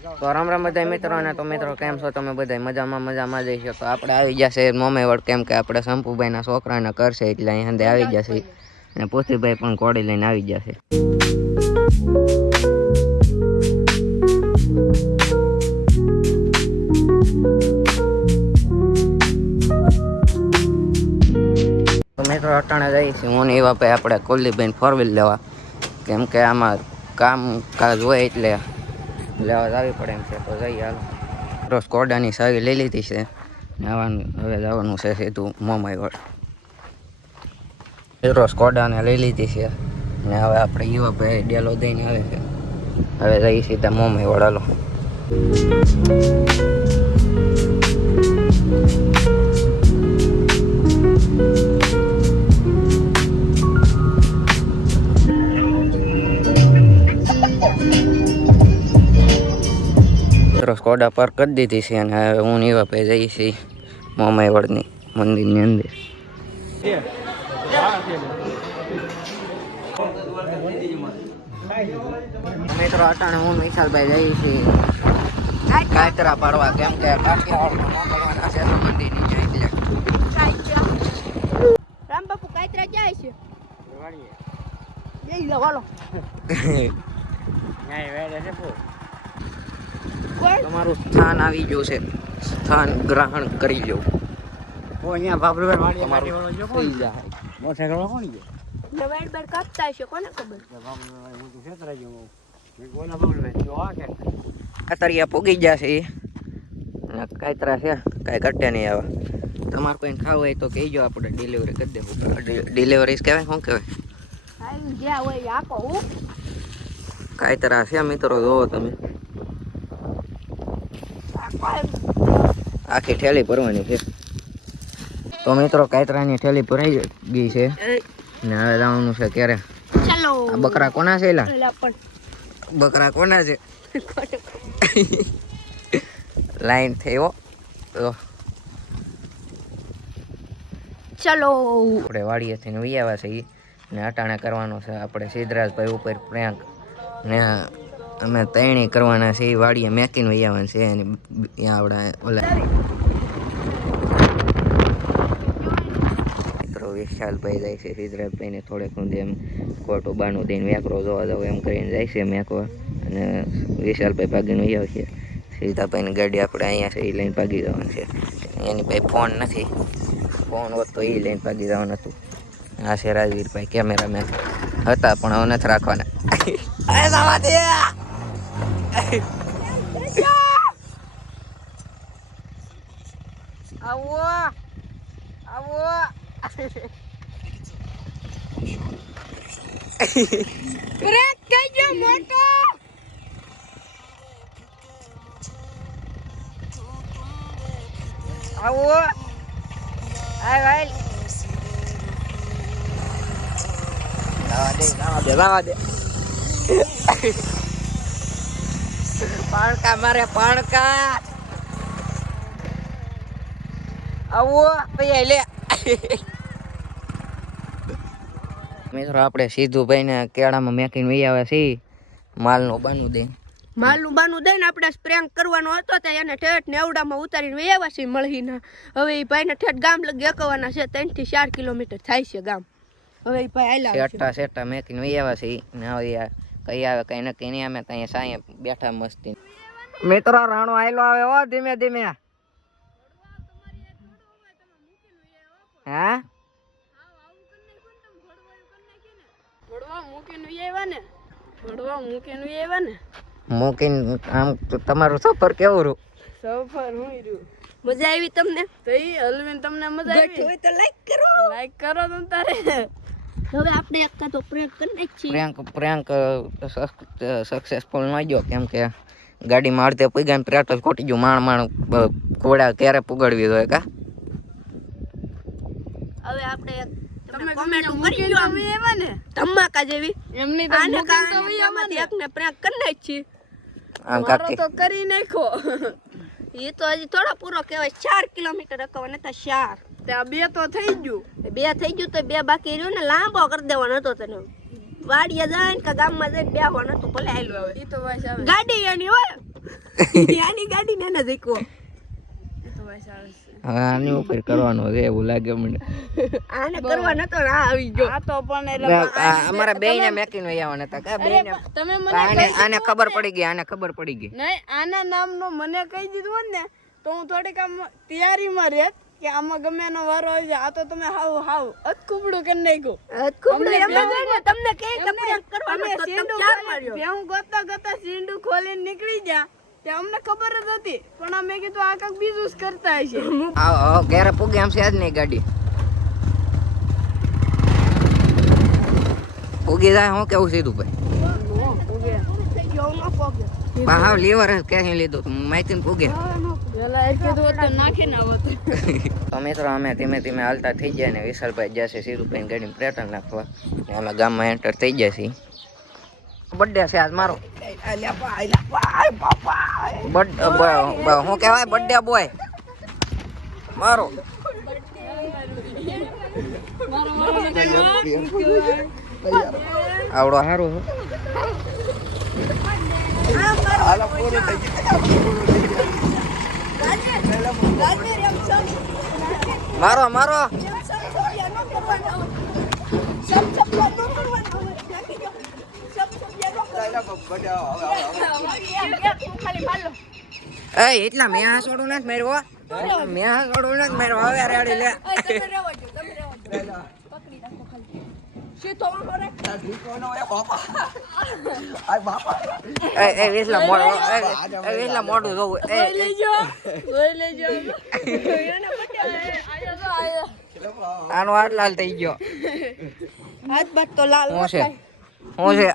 તો રામ રામ બધા મિત્રો ને તો મિત્રો કેમ છો તમે બધા મજામાં જઈશો તો આપણે આવી જશે મોમેવડ કેમ કે આપણે શંભુભાઈના છોકરાને કરશે એટલે અહીં હંદે આવી જશે અને પોથીભાઈ પણ ઘોડી લઈને આવી જશે. તો મિત્રો અટાણે જઈશું હું ને એવા ભાઈ આપણે કુલદીપભાઈ 4 વ્હીલ લેવા કેમ કે આમાં કામ કાજ હોય એટલે લેવા આવી પડે એમ છે. તો જઈએ હાલો. રોજ કોડાની સાવી લઈ લીધી છે હવે જવાનું છે સીધું મોમાઈવડ. રોજ કોડાને લઈ લીધી છે ને હવે આપણે યુવા ભાઈ ડેલો દઈને આવે છે. હવે જઈએ સીધા મોમાઈવડ હાલો. સ્કોડા પાર્ક કરી દીધી છે અને હવે હું એવા પે જઈએ છીએ મોમાઈવડની મંદિરની અંદર. મિત્રો અટાણે હું વિશાલભાઈ જઈએ છીએ કાતરા પાડવા કેમ કે કાઠિયાવાડમાં મોકલવાના છે તો મંદિર નીચે એટલે રામ બાપુ કાતરા જાય છે જઈ લો હાલો. તમારું સ્થાન આવી ગયું છે, સ્થાન ગ્રહણ કરી લો. અહીંયા બાબુભાઈ વાડી તમારું વાળો જો થઈ જાય. મોટરસાઇકલ કોણ ગયો નવાડ બાર કાપતા છે કોને ખબર. બાબુભાઈ હું તો ખેતરા ગયો મેં બોલા બાબુભાઈ જો આ કે કાતરિયા પૂગી જશે અને કાતરા છે કાંઈ ઘટે નહીં આવે. તમારે કોઈ ખાવું હોય તો કહેજો આપણે ડિલિવરી કરી દેવું. ડિલિવરી કહેવાય શું કહેવાય આવી જ્યાં હોય આપો હું કાતરા છે મિત્રો જોવો તમે આખી ઠેલી ભરવાની છે. તો મિત્રો કાતરાની ઠેલી ભરાઈ ગઈ છે ને હવે જવાનું છે ક્યારે. ચાલો આ બકરા કોના છે એલા? એલા પણ બકરા કોના છે? લાઈન થયો તો ચાલો આપણે વાડીએથી વહી આવ્યા છીએ ને અટાણે કરવાનો છે આપણે સિદ્ધરાજભાઈ ઉપર પ્રેંક ને અમે તૈણી કરવાના છે. એ વાડીએ મેકીને વહી આવવાનું છે અને ત્યાં આપણે ઓલા મિત્રો વિશાલભાઈ જાય છે સિદ્ધરાજભાઈને થોડેક ઊંધી એમ ખોટું બાનું દઈને વેકરો જોવા જાવ એમ કરીને જાય છે મેકવા અને વિશાલભાઈ ભાગીને વહી આવશે. સીધાભાઈની ગાડી આપણે અહીંયા છે એ લઈને ભાગી જવાનું છે. એની ભાઈ ફોન નથી, ફોન હોત તો એ લઈને ભાગી જવાનું હતું. આ છે રાજવીરભાઈ કેમેરામેન હતા પણ હવે નથી રાખવાના. આવો આવો બ્રેક થઈ ગયો મોટો. આવો આ ભાઈ જવા દે પાણકા મારે પાણકા આવો ભાઈ લે. મિત્રો આપણે સીધુભાઈ ને કેળામાં મેકીને વહી આવે છે માલનું બાનું દે. માલનું બાનું દઈને આપણે પ્રેન્ક કરવાનો હતો તો એને ઠેઠ નેવડામાં ઉતારીને વહી આવ્યા છે મળીને. હવે એ ભાઈને ઠેઠ ગામ લગી એકવાના છે 3 થી 4 કિલોમીટર થાય છે ગામ. હવે એ ભાઈ આયલા સેટા મેકીને વહી આવે છે ને હવે કઈ આવે કઈ નક્કી નહીં. અમે ત્યાં સાંયે બેઠા મસ્તી. મિત્રો રાણો આયલો આવે હો ધીમે ધીમે. હા મૂકીને આમ તમારું સફર કેવું રહ્યું? સફર હું રહ્યું મજા આવી તમને તો ઈ હલવીન તમને મજા આવી હોય તો લાઈક કરો તમ તારે. હવે આપણે એક તો પ્રેન્ક કરી નાખીએ. પ્રેન્ક સક્સેસફુલ ન ગયો કેમ કે ગાડીમાં અડધે પૂગ્યા પેટ્રોલ ખોટી ગયું. માણ ઘોડા ક્યારે પુગાડવી હોય કા. હવે આપણે તમે કોમેન્ટ કરી જો અમે એવા ને ધમાકા જેવી એમની તો આમાંથી એકને પ્રેન્ક કરી નાખી. આમ કાકી તો કરી નાખો. એ તો હજી થોડો પૂરો કહેવાય 4 કિલોમીટર અકવા નતા 4 ત્યાં 2 તો થઈ ગયું. 2 થઈ ગયું તો 2 બાકી રહ્યું ને લાંબો કરી દેવાનો હતો તને. વાડીએ જાય ને કે ગામમાં જઈને બેહવાનું હતું ભલે આયલું આવે. ઈ તો બસ આવે ગાડી એની હોય આની ગાડી ને એને શીખવો હવે આની ઉપર કરવાનો છે એવું લાગે મને. આને કરવા નતો આ આવી ગયો આ તો પણ અમારા બેયને મેકીને આવવાના હતા કા બેયને તમે આને ખબર પડી ગઈ નહીં આના નામનો મને કહી દીધું હોત ને તો હું થોડીક આમ તૈયારીમાં રહેત કે આમાં ગમે એનો વારો આવી જાય. આ તો તમે હાવ અતકુબડું કરી નાખ્યું. તમને કે હું ગોતા સીંડું ખોલીને નીકળી જા તે અમને ખબર જ હતી પણ અમે કીધું આ કાંક બીજું જ કરતા હશે. ઘેરે પૂગે આમ છે જ નહીં ગાડી પૂગી જાય. હું કેવું સીધું ભાઈ હાવ લીવર ક્યાંથી લીધું તું માહિતી પૂગે. તો મિત્રો અમે ધીમે ધીમે હાલતા થઈ ગયા ને વિશાલભાઈ જશે સીધુભાઈ ગાડીમાં પેટ્રોલ નાખવા ને અમે ગામમાં એન્ટર થઈ ગયા છીએ. બર્થડે છે આજ મારો. શું કહેવાય બર્થડે બોય મારો. આવડો સારું છે. મારો મારો એટલા મેં હાસોડું નથી મેળવો હવે રેડી લે. વેસલા મોઢું જોવું આનો હાથ લાલ થઈ ગયો. હાથ બાદ તો લાલ હું છે